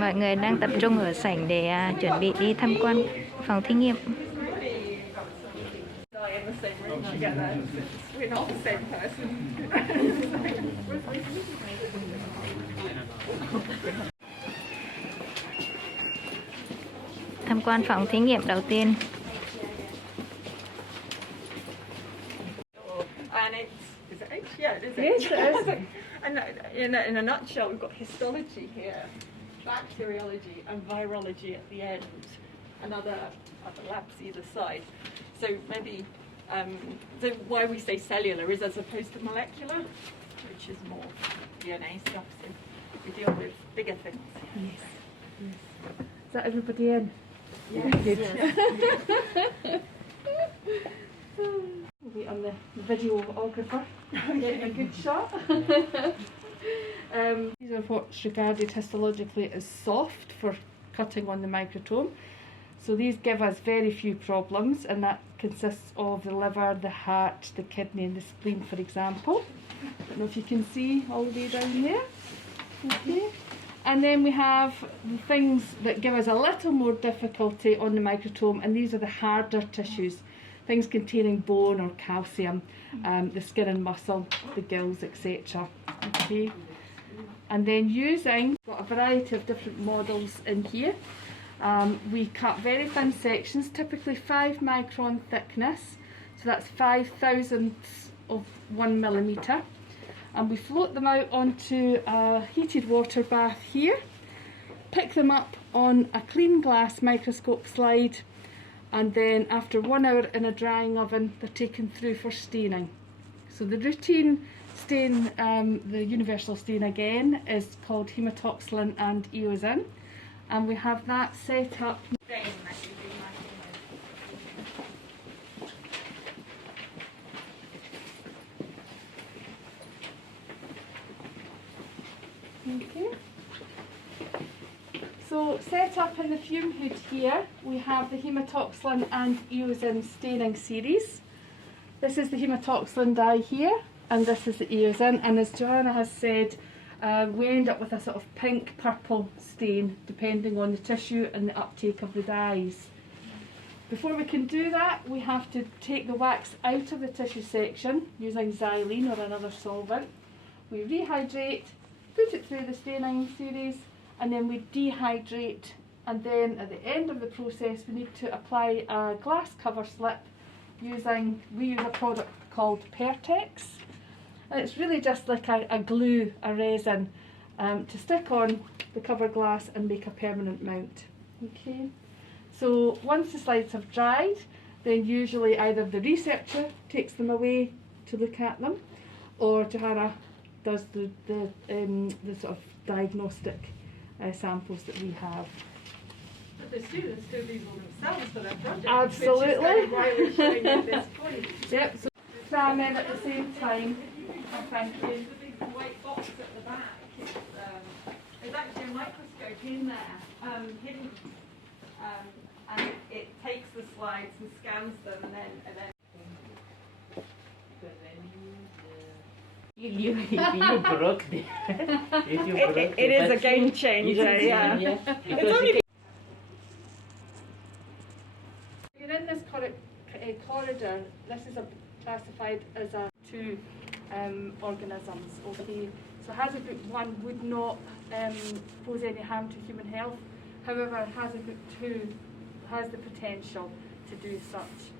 Mọi người đang tập trung ở sảnh để chuẩn bị đi tham quan phòng thí nghiệm. Tham quan phòng thí nghiệm đầu tiên. Yeah, it is. Yes, it is. And in a nutshell, we've got histology here, bacteriology, and virology at the end, and other labs either side. So maybe so why we say cellular is as opposed to molecular, which is more DNA stuff. So we deal with bigger things. Yes. Yes. Is that everybody in? Yes. Yes. Wait on the videographer getting a good shot. These are what's regarded histologically as soft for cutting on the microtome. So these give us very few problems, and that consists of the liver, the heart, the kidney and the spleen, for example. I don't know if you can see all the way down there. Okay. And then we have the things that give us a little more difficulty on the microtome, and these are the harder tissues. Things containing bone or calcium, the skin and muscle, the gills, etc. Okay. And then got a variety of different models in here. We cut very thin sections, typically 5 micron thickness, so that's 5,000ths of 1 millimetre. And we float them out onto a heated water bath here, pick them up on a clean glass microscope slide, and then after 1 hour in a drying oven they're taken through for staining. So the routine stain, the universal stain again, is called hematoxylin and eosin, and we have that set up. Okay. So set up in the fume hood here, we have the hematoxylin and eosin staining series. This is the hematoxylin dye here, and this is the eosin, and as Joanna has said, we end up with a sort of pink-purple stain depending on the tissue and the uptake of the dyes. Before we can do that, we have to take the wax out of the tissue section using xylene or another solvent. We rehydrate, put it through the staining series, and then we dehydrate, and then at the end of the process we need to apply a glass cover slip we use a product called Pertex, and it's really just like a glue, a resin, to stick on the cover glass and make a permanent mount. Okay, so once the slides have dried, then usually either the researcher takes them away to look at them, or Johanna does the sort of diagnostic samples that we have. But the students do these all themselves for their project. Absolutely. Which is kind of why we're showing at this point. Yep. So examine at the same time. Oh, thank you. The big white box at the back. There's actually a microscope in there, hidden, and it takes the slides and scans them, and then. You broke the. It is a game changer, yeah. It's only. You're in this corridor. This is classified as a 2 organisms. Okay, so hazard group 1 would not pose any harm to human health. However, hazard group 2 has the potential to do such.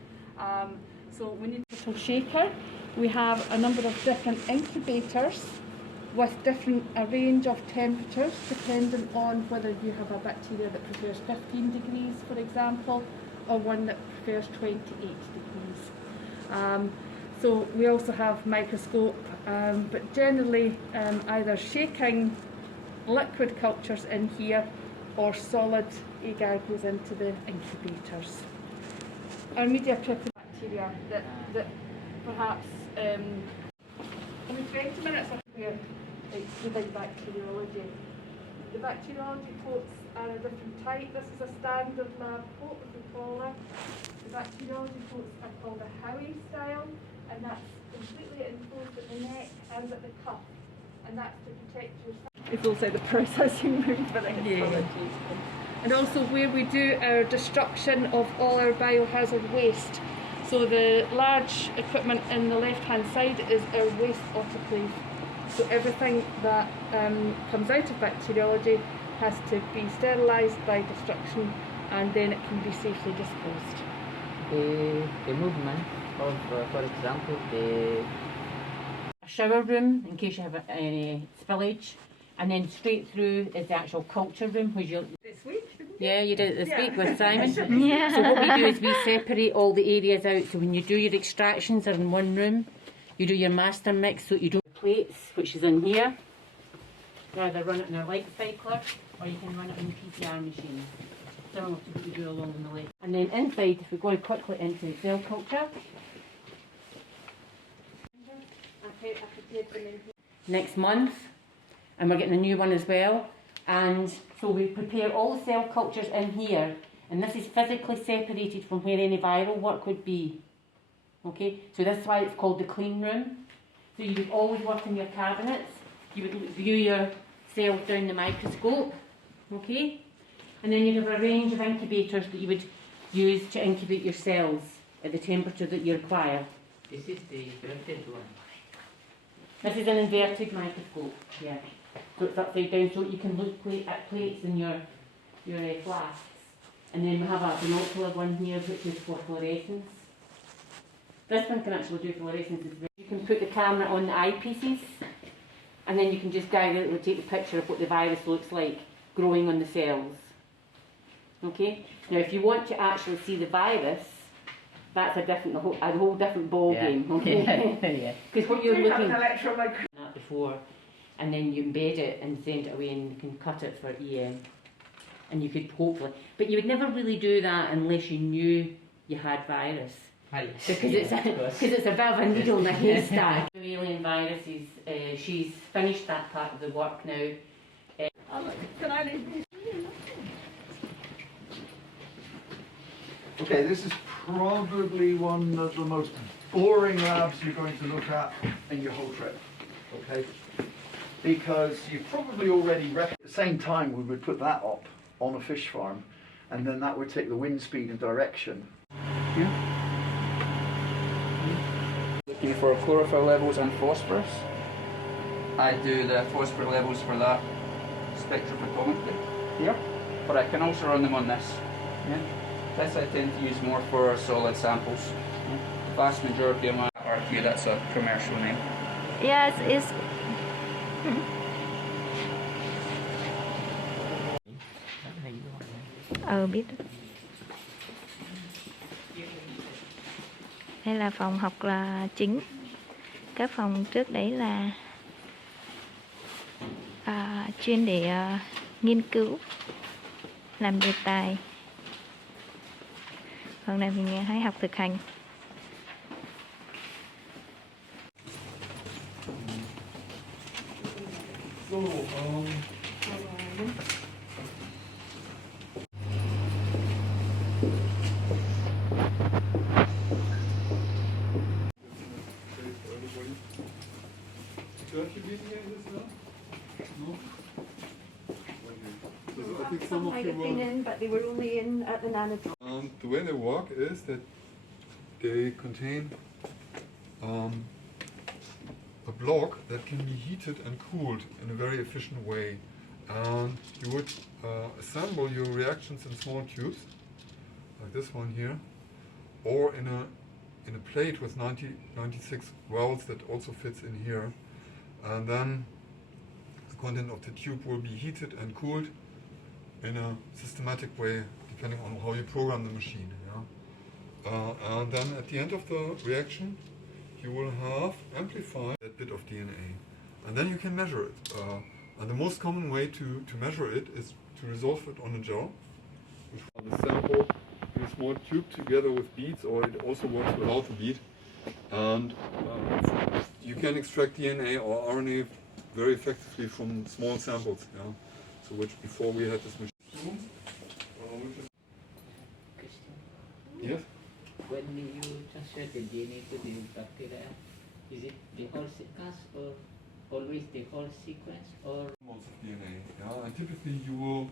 So we need a little shaker. We have a number of different incubators with a range of temperatures depending on whether you have a bacteria that prefers 15 degrees, for example, or one that prefers 28 degrees. So we also have microscope, but generally either shaking liquid cultures in here or solid agar goes into the incubators. Our media prepping bacteria that perhaps only 20 minutes of where excluding bacteriology. The bacteriology coats are a different type. This is a standard lab coat, as we call it. The bacteriology coats are called a Nghie style, and that's completely enclosed at the neck and at the cuff, and that's to protect your is also the processing room for the histology. And also where we do our destruction of all our biohazard waste. So the large equipment in the left-hand side is our waste autoclave. So everything that comes out of bacteriology has to be sterilised by destruction, and then it can be safely disposed. The movement of, for example, the shower room in case you have any spillage, and then straight through is the actual culture room, which you. This week, didn't Yeah, you did it this week with Simon. Yeah. So what we do is we separate all the areas out. So when you do your extractions are in one room, you do your master mix, so you do plates, which is in here. You either run it in a light cycler or you can run it in PCR machines. Similar to what you do along the lake. And then inside, if we go quickly into cell culture. Next month, and we're getting a new one as well. And so we prepare all the cell cultures in here, and this is physically separated from where any viral work would be. Okay, so that's why it's called the clean room. So you would always work in your cabinets, you would view your cells down the microscope, okay? And then you'd have a range of incubators that you would use to incubate your cells at the temperature that you require. This is the inverted one. This is an inverted microscope, yeah. So it's upside down, so you can look at plates in your flasks. And then we have a binocular one here, which is for fluorescence. This one can actually do fluorescence as well. You can put the camera on the eyepieces, and then you can just directly take the picture of what the virus looks like growing on the cells. Okay? Now, if you want to actually see the virus, that's a whole different ball game. Okay? Yeah. Because what you're looking at at before, and then you embed it and send it away, and you can cut it for EM. And you could hopefully, but you would never really do that unless you knew you had virus. Because it's a bit of a needle in a haystack. Alien viruses, she's finished that part of the work now. Can I leave? Okay, this is probably one of the most boring labs you're going to look at in your whole trip, okay? Because you probably already at the same time we would put that up on a fish farm, and then that would take the wind speed and direction. Looking for chlorophyll levels and phosphorus. I do the phosphorus levels for that spectrophotometry here, but I can also run them on this. Yeah. This I tend to use more for solid samples. Yeah. The vast majority of my RQ, that's a commercial name. Yes, it's biết. Đây là phòng học là chính. Các phòng trước đấy là chuyên để nghiên cứu, làm đề tài. Phòng này mình hay học thực hành. Some might have been in, but they were only in at the nanotron. The way they work is that they contain a block that can be heated and cooled in a very efficient way. And you would assemble your reactions in small tubes, like this one here, or in a plate with 96 wells that also fits in here. And then the content of the tube will be heated and cooled in a systematic way, depending on how you program the machine. Yeah? And then at the end of the reaction, you will have amplified that bit of DNA. And then you can measure it. And the most common way to measure it is to resolve it on a gel, which the sample in a small tube together with beads, or it also works without the bead. And you can extract DNA or RNA very effectively from small samples. Yeah? So which before we had this machine. Yes? When you transfer the DNA to the bacteria, is it the whole cast or always the whole sequence, or Amounts of DNA. Yeah, and typically you will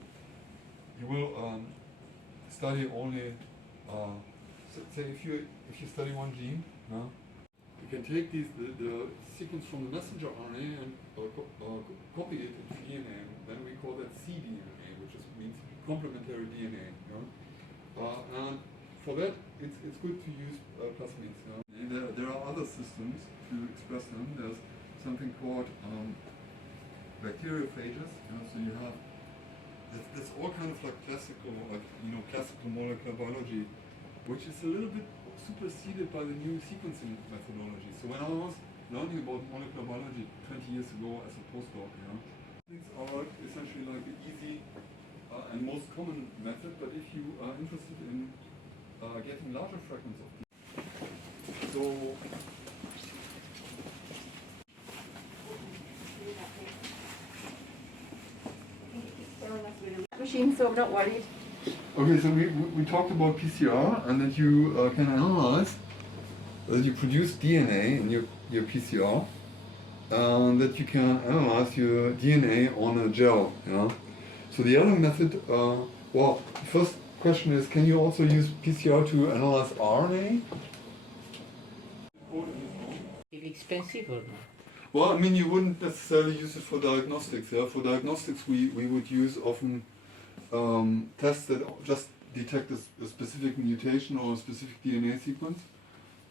study only. Say if you study one gene, yeah, you can take the sequence from the messenger RNA and copy it into DNA. Then we call that cDNA, which means complementary DNA. Yeah? And for that, it's good to use plasmids. Yeah? And there are other systems to express them. There's something called bacteriophages. So you have that's all kind of like classical molecular biology, which is a little bit superseded by the new sequencing methodology. So when I was learning about molecular biology 20 years ago as a postdoc, things are essentially like the easy and most common method. But if you are interested in getting larger fragments of DNA, so Machine, so I'm not worried. okay, so we talked about PCR and that you can analyze, that you produce DNA in your PCR, and that you can analyze your DNA on a gel. Yeah. So the other method, well, the first question is, can you also use PCR to analyze RNA? is it expensive or not? Well, I mean, you wouldn't necessarily use it for diagnostics. Yeah, for diagnostics, we would use often tests that just detect a specific mutation or a specific DNA sequence.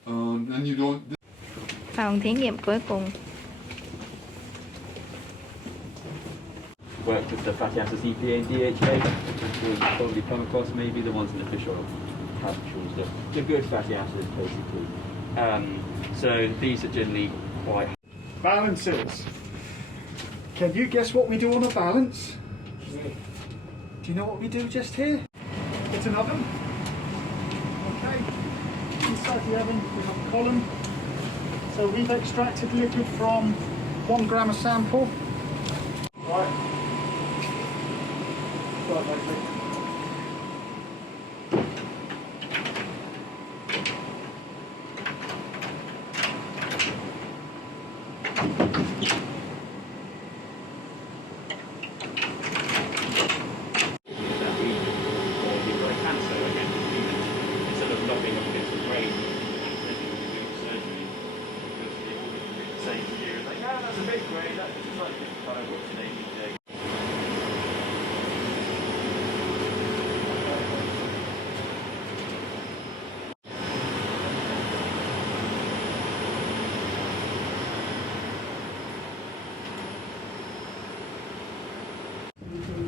Then you don't. Phòng thí nghiệm cuối cùng. Worked with the fatty acids EPA and DHA, you'll probably come across maybe the ones in the fish oil capsules. They're good fatty acids basically. So these are generally quite. Balances. Can you guess what we do on a balance? Do you know what we do just here? It's an oven. Okay. Inside the oven we have a column. So we've extracted liquid from 1 gram a sample. Right. Right, Leslie.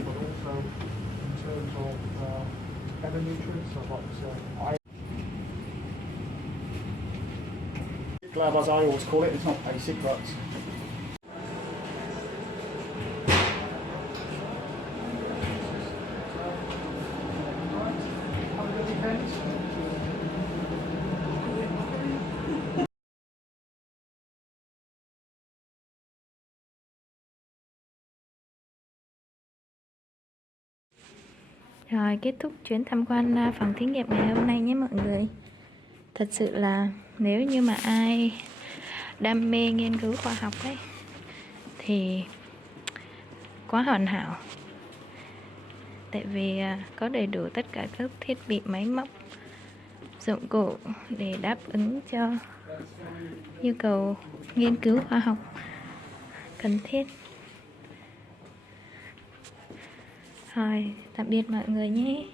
But also in terms of other nutrients, so like Glab, as I always call it, it's not basic, but Rồi kết thúc chuyến tham quan phòng thí nghiệm ngày hôm nay nhé mọi người. Thật sự là nếu như mà ai đam mê nghiên cứu khoa học ấy thì quá hoàn hảo. Tại vì có đầy đủ tất cả các thiết bị máy móc, dụng cụ để đáp ứng cho nhu cầu nghiên cứu khoa học cần thiết. Rồi, tạm biệt mọi người nhé.